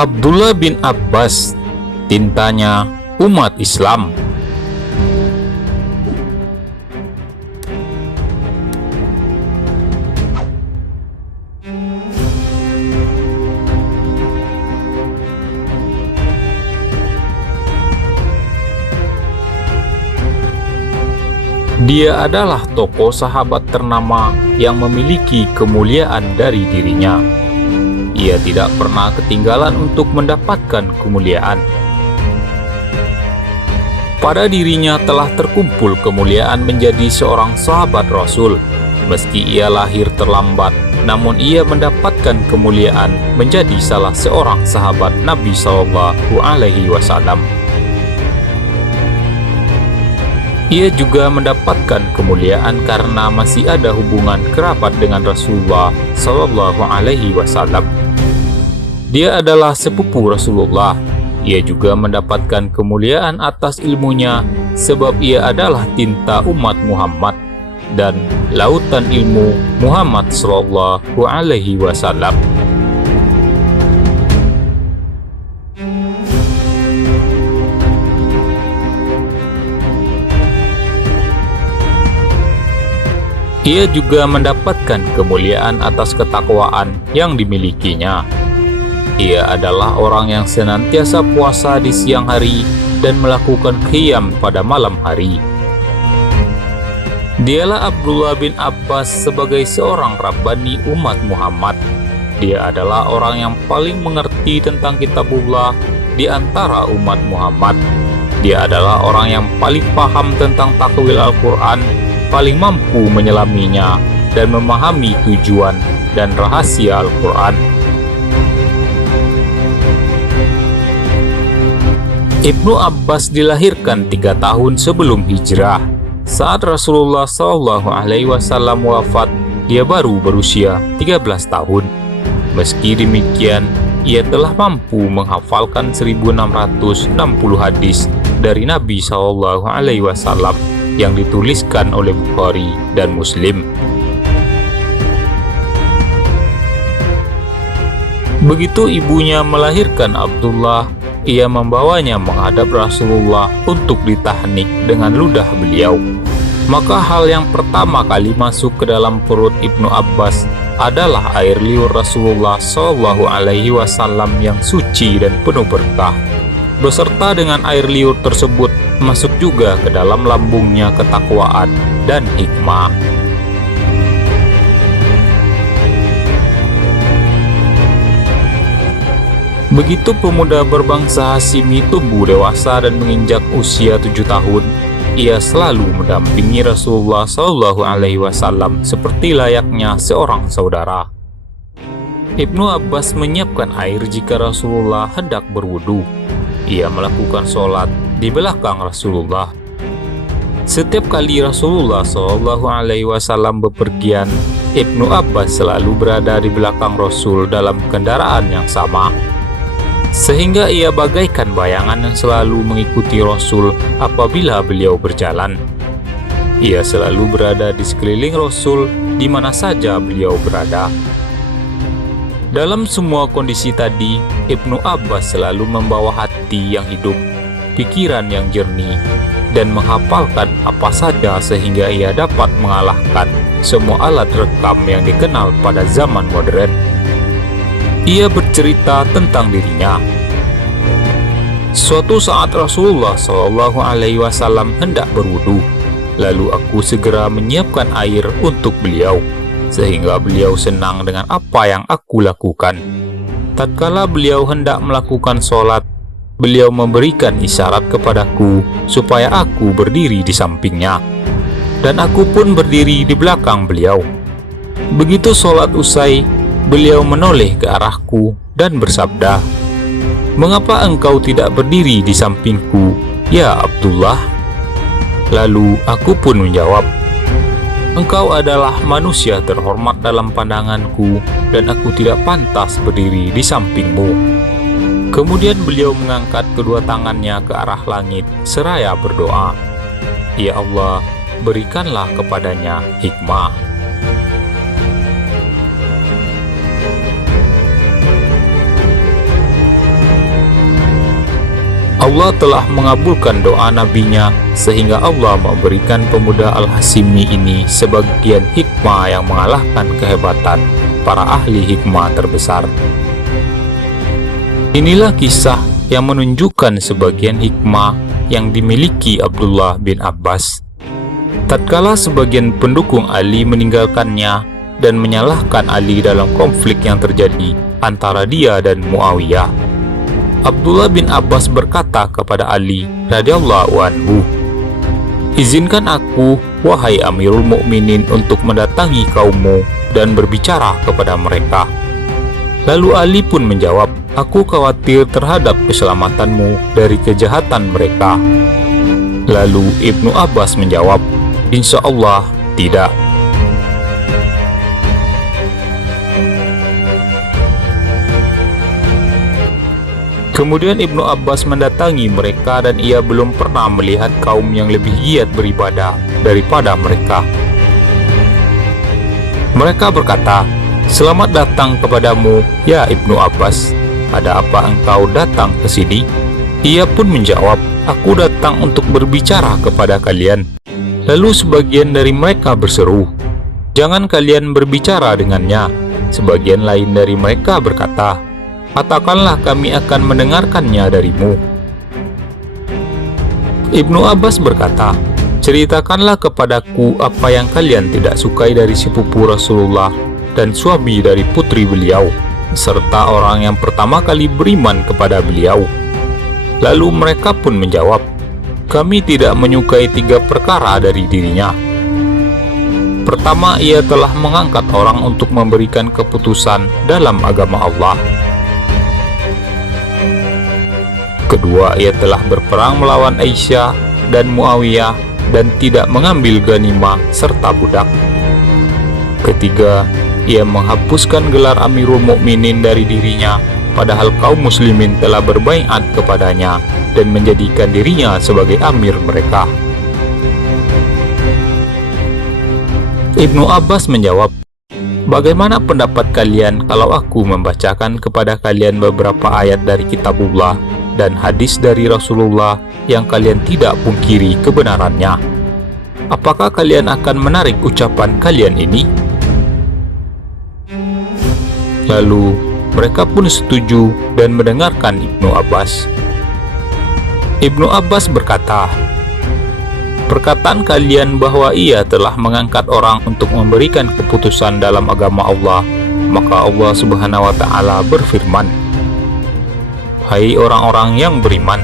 Abdullah bin Abbas, tintanya umat Islam. Dia adalah tokoh sahabat ternama yang memiliki kemuliaan dari dirinya. Ia tidak pernah ketinggalan untuk mendapatkan kemuliaan. Pada dirinya telah terkumpul kemuliaan menjadi seorang sahabat Rasul. Meski ia lahir terlambat, namun ia mendapatkan kemuliaan menjadi salah seorang sahabat Nabi SAW. Ia juga mendapatkan kemuliaan karena masih ada hubungan kerabat dengan Rasulullah SAW. Dia adalah sepupu Rasulullah. Ia juga mendapatkan kemuliaan atas ilmunya sebab ia adalah tinta umat Muhammad dan lautan ilmu Muhammad SAW. Ia juga mendapatkan kemuliaan atas ketakwaan yang dimilikinya. Ia adalah orang yang senantiasa puasa di siang hari dan melakukan qiyam pada malam hari. Dialah Abdullah bin Abbas sebagai seorang rabbani umat Muhammad. Dia adalah orang yang paling mengerti tentang kitabullah di antara umat Muhammad. Dia adalah orang yang paling paham tentang takwil Al-Quran, paling mampu menyelaminya dan memahami tujuan dan rahasia Al-Quran. Ibnu Abbas dilahirkan 3 tahun sebelum hijrah. Saat Rasulullah SAW wafat, dia baru berusia 13 tahun. Meski demikian, ia telah mampu menghafalkan 1660 hadis dari Nabi SAW yang dituliskan oleh Bukhari dan Muslim. Begitu ibunya melahirkan Abdullah, ia membawanya menghadap Rasulullah untuk ditahnik dengan ludah beliau. Maka hal yang pertama kali masuk ke dalam perut Ibnu Abbas adalah air liur Rasulullah SAW yang suci dan penuh berkah. Beserta dengan air liur tersebut masuk juga ke dalam lambungnya ketakwaan dan hikmah. Begitu pemuda berbangsa Hashimi tumbuh dewasa dan menginjak usia 7 tahun, ia selalu mendampingi Rasulullah SAW seperti layaknya seorang saudara. Ibnu Abbas menyiapkan air jika Rasulullah hendak berwudu. Ia melakukan sholat di belakang Rasulullah. Setiap kali Rasulullah SAW bepergian, Ibnu Abbas selalu berada di belakang Rasul dalam kendaraan yang sama. Sehingga ia bagaikan bayangan yang selalu mengikuti Rasul apabila beliau berjalan. Ia selalu berada di sekeliling Rasul di mana saja beliau berada. Dalam semua kondisi tadi, Ibnu Abbas selalu membawa hati yang hidup, pikiran yang jernih, dan menghafalkan apa saja sehingga ia dapat mengalahkan semua alat rekam yang dikenal pada zaman modern. Ia bercerita tentang dirinya. Suatu saat Rasulullah SAW hendak berwudu, lalu aku segera menyiapkan air untuk beliau, sehingga beliau senang dengan apa yang aku lakukan. Tatkala beliau hendak melakukan sholat, beliau memberikan isyarat kepadaku supaya aku berdiri di sampingnya, dan aku pun berdiri di belakang beliau. Begitu sholat usai, beliau menoleh ke arahku dan bersabda, "Mengapa engkau tidak berdiri di sampingku, ya Abdullah?" Lalu aku pun menjawab, "Engkau adalah manusia terhormat dalam pandanganku dan aku tidak pantas berdiri di sampingmu." Kemudian beliau mengangkat kedua tangannya ke arah langit seraya berdoa, "Ya Allah, berikanlah kepadanya hikmah." Allah telah mengabulkan doa nabinya sehingga Allah memberikan pemuda Al-Hasimi ini sebagian hikmah yang mengalahkan kehebatan para ahli hikmah terbesar. Inilah kisah yang menunjukkan sebagian hikmah yang dimiliki Abdullah bin Abbas. Tatkala sebagian pendukung Ali meninggalkannya dan menyalahkan Ali dalam konflik yang terjadi antara dia dan Muawiyah, Abdullah bin Abbas berkata kepada Ali radhiyallahu anhu, "Izinkan aku, wahai Amirul Mukminin, untuk mendatangi kaummu dan berbicara kepada mereka." Lalu Ali pun menjawab, "Aku khawatir terhadap keselamatanmu dari kejahatan mereka." Lalu Ibnu Abbas menjawab, "Insya Allah tidak." Kemudian Ibnu Abbas mendatangi mereka dan ia belum pernah melihat kaum yang lebih giat beribadah daripada mereka. Mereka berkata, "Selamat datang kepadamu, ya Ibnu Abbas. Ada apa engkau datang ke sini?" Ia pun menjawab, "Aku datang untuk berbicara kepada kalian." Lalu sebagian dari mereka berseru, "Jangan kalian berbicara dengannya." Sebagian lain dari mereka berkata, "Katakanlah kami akan mendengarkannya darimu." Ibnu Abbas berkata, "Ceritakanlah kepadaku apa yang kalian tidak sukai dari sepupu Rasulullah dan suami dari putri beliau, serta orang yang pertama kali beriman kepada beliau." Lalu mereka pun menjawab, "Kami tidak menyukai 3 perkara dari dirinya. Pertama, ia telah mengangkat orang untuk memberikan keputusan dalam agama Allah. Kedua, ia telah berperang melawan Aisyah dan Muawiyah dan tidak mengambil ghanimah serta budak. Ketiga, ia menghapuskan gelar Amirul Mukminin dari dirinya, padahal kaum muslimin telah berbaiat kepadanya dan menjadikan dirinya sebagai amir mereka." Ibnu Abbas menjawab, "Bagaimana pendapat kalian kalau aku membacakan kepada kalian beberapa ayat dari kitabullah dan hadis dari Rasulullah yang kalian tidak pungkiri kebenarannya? Apakah kalian akan menarik ucapan kalian ini?" Lalu mereka pun setuju dan mendengarkan Ibnu Abbas. Ibnu Abbas berkata, "Perkataan kalian bahwa ia telah mengangkat orang untuk memberikan keputusan dalam agama Allah, maka Allah Subhanahu wa Ta'ala berfirman, 'Hai orang-orang yang beriman,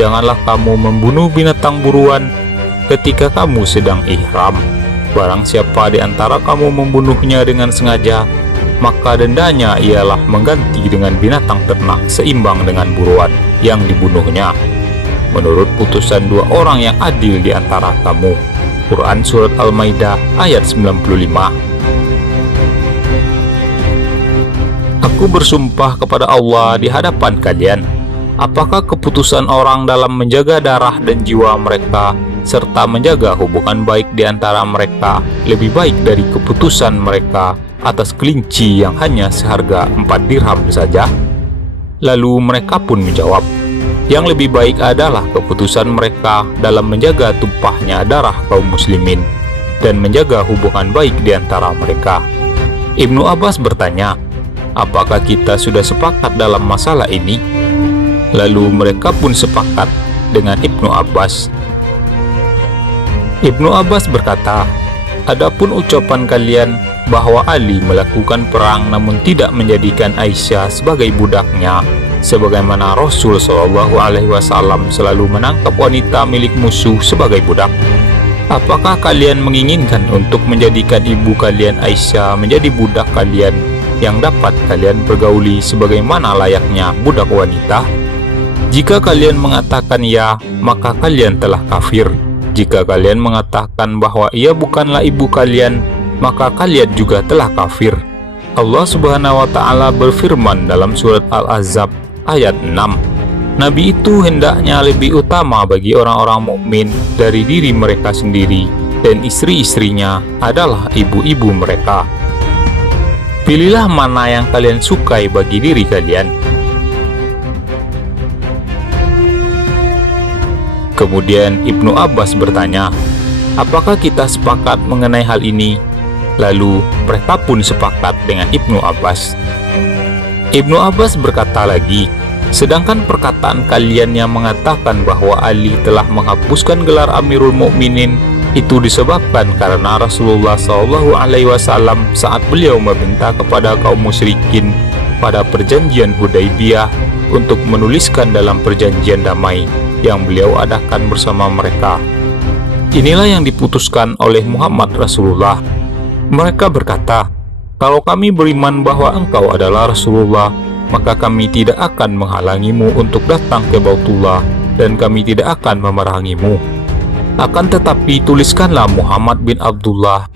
janganlah kamu membunuh binatang buruan ketika kamu sedang ihram. Barang siapa di antara kamu membunuhnya dengan sengaja, maka dendanya ialah mengganti dengan binatang ternak seimbang dengan buruan yang dibunuhnya, menurut putusan 2 orang yang adil di antara kamu.'" Quran Surat Al-Maidah ayat 95. "Aku bersumpah kepada Allah di hadapan kalian, apakah keputusan orang dalam menjaga darah dan jiwa mereka serta menjaga hubungan baik di antara mereka lebih baik dari keputusan mereka atas kelinci yang hanya seharga 4 dirham saja?" Lalu mereka pun menjawab, "Yang lebih baik adalah keputusan mereka dalam menjaga tumpahnya darah kaum muslimin dan menjaga hubungan baik di antara mereka." Ibnu Abbas bertanya, "Apakah kita sudah sepakat dalam masalah ini?" Lalu mereka pun sepakat dengan Ibnu Abbas. Ibnu Abbas berkata, "Adapun ucapan kalian bahwa Ali melakukan perang namun tidak menjadikan Aisyah sebagai budaknya, sebagaimana Rasul SAW selalu menangkap wanita milik musuh sebagai budak. Apakah kalian menginginkan untuk menjadikan ibu kalian Aisyah menjadi budak kalian yang dapat kalian pergauli sebagaimana layaknya budak wanita? Jika kalian mengatakan ya, maka kalian telah kafir. Jika kalian mengatakan bahwa ia bukanlah ibu kalian, maka kalian juga telah kafir." Allah Subhanahu wa Ta'ala berfirman dalam surat Al-Ahzab ayat 6, "Nabi itu hendaknya lebih utama bagi orang-orang mukmin dari diri mereka sendiri, dan istri-istrinya adalah ibu-ibu mereka. Pilihlah mana yang kalian sukai bagi diri kalian." Kemudian Ibnu Abbas bertanya, apakah kita sepakat mengenai hal ini? Lalu mereka pun sepakat dengan Ibnu Abbas. Ibnu Abbas berkata lagi, sedangkan perkataan kalian yang mengatakan bahwa Ali telah menghapuskan gelar Amirul Mukminin itu disebabkan karena Rasulullah SAW saat beliau meminta kepada kaum musyrikin pada perjanjian Hudaybiyah untuk menuliskan dalam perjanjian damai yang beliau adakan bersama mereka. Inilah yang diputuskan oleh Muhammad Rasulullah. Mereka berkata, kalau kami beriman bahwa engkau adalah Rasulullah, maka kami tidak akan menghalangimu untuk datang ke Baitullah dan kami tidak akan memerangimu. Akan tetapi tuliskanlah Muhammad bin Abdullah.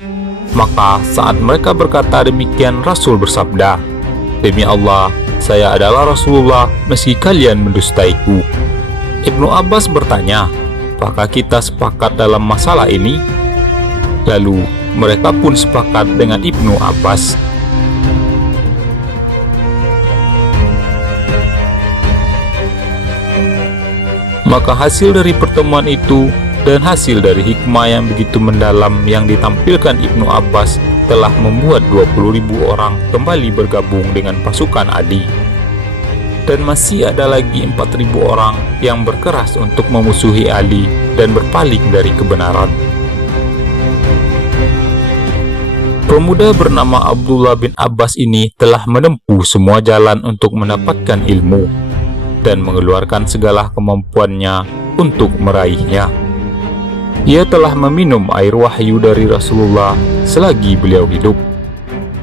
Maka saat mereka berkata demikian, Rasul bersabda, demi Allah, saya adalah Rasulullah meski kalian mendustaiku. Ibnu Abbas bertanya, apakah kita sepakat dalam masalah ini? Lalu mereka pun sepakat dengan Ibnu Abbas. Maka hasil dari pertemuan itu dan hasil dari hikmah yang begitu mendalam yang ditampilkan Ibnu Abbas telah membuat 20.000 orang kembali bergabung dengan pasukan Ali. Dan masih ada lagi 4.000 orang yang berkeras untuk memusuhi Ali dan berpaling dari kebenaran. Pemuda bernama Abdullah bin Abbas ini telah menempuh semua jalan untuk mendapatkan ilmu dan mengeluarkan segala kemampuannya untuk meraihnya. Ia telah meminum air wahyu dari Rasulullah selagi beliau hidup.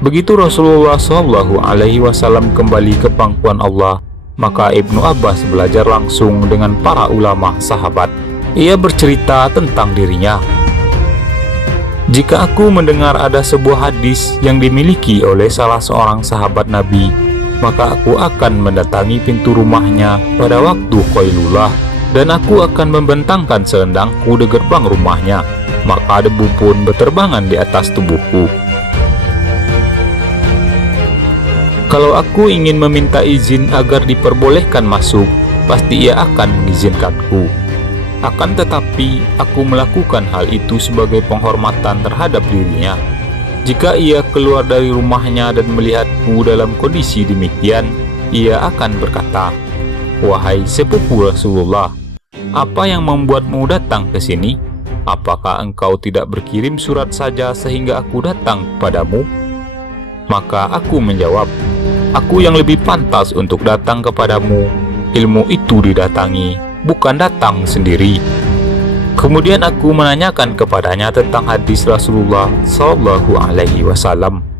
Begitu Rasulullah SAW kembali ke pangkuan Allah, maka Ibnu Abbas belajar langsung dengan para ulama sahabat. Ia bercerita tentang dirinya. Jika aku mendengar ada sebuah hadis yang dimiliki oleh salah seorang sahabat Nabi, maka aku akan mendatangi pintu rumahnya pada waktu Qailulah, dan aku akan membentangkan selendangku di gerbang rumahnya, maka debu pun berterbangan di atas tubuhku. Kalau aku ingin meminta izin agar diperbolehkan masuk, pasti ia akan mengizinkanku. Akan tetapi, aku melakukan hal itu sebagai penghormatan terhadap dirinya. Jika ia keluar dari rumahnya dan melihatku dalam kondisi demikian, ia akan berkata, wahai sepupu Rasulullah, apa yang membuatmu datang ke sini? Apakah engkau tidak berkirim surat saja sehingga aku datang kepadamu? Maka aku menjawab, aku yang lebih pantas untuk datang kepadamu. Ilmu itu didatangi, bukan datang sendiri. Kemudian aku menanyakan kepadanya tentang hadis Rasulullah SAW.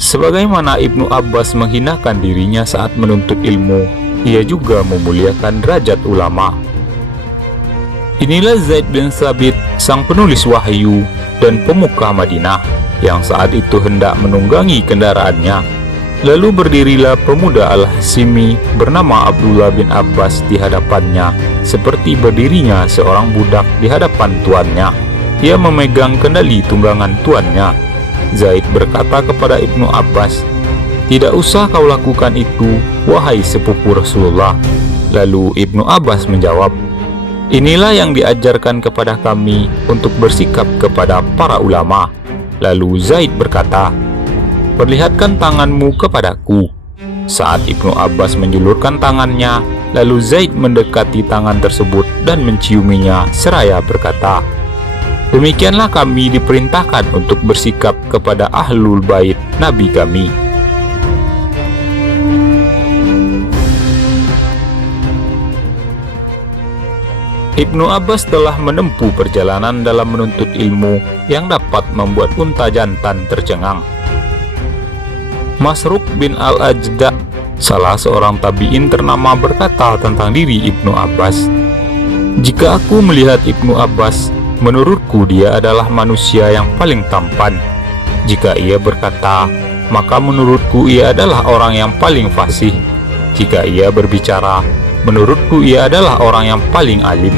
Sebagaimana Ibnu Abbas menghinakan dirinya saat menuntut ilmu, ia juga memuliakan derajat ulama. Inilah Zaid bin Thabit, sang penulis wahyu dan pemuka Madinah, yang saat itu hendak menunggangi kendaraannya. Lalu berdirilah pemuda Al-Hasimi bernama Abdullah bin Abbas di hadapannya, seperti berdirinya seorang budak di hadapan tuannya. Ia memegang kendali tunggangan tuannya. Zaid berkata kepada Ibnu Abbas, tidak usah kau lakukan itu, wahai sepupu Rasulullah. Lalu Ibnu Abbas menjawab, inilah yang diajarkan kepada kami untuk bersikap kepada para ulama. Lalu Zaid berkata, perlihatkan tanganmu kepadaku. Saat Ibnu Abbas menjulurkan tangannya, lalu Zaid mendekati tangan tersebut dan menciuminya seraya berkata, demikianlah kami diperintahkan untuk bersikap kepada ahlul bait Nabi kami. Ibnu Abbas telah menempuh perjalanan dalam menuntut ilmu yang dapat membuat unta jantan tercengang. Masruq bin Al-Ajda, salah seorang tabi'in ternama, berkata tentang diri Ibnu Abbas, jika aku melihat Ibnu Abbas, menurutku dia adalah manusia yang paling tampan. Jika ia berkata, maka menurutku ia adalah orang yang paling fasih. Jika ia berbicara, menurutku ia adalah orang yang paling alim.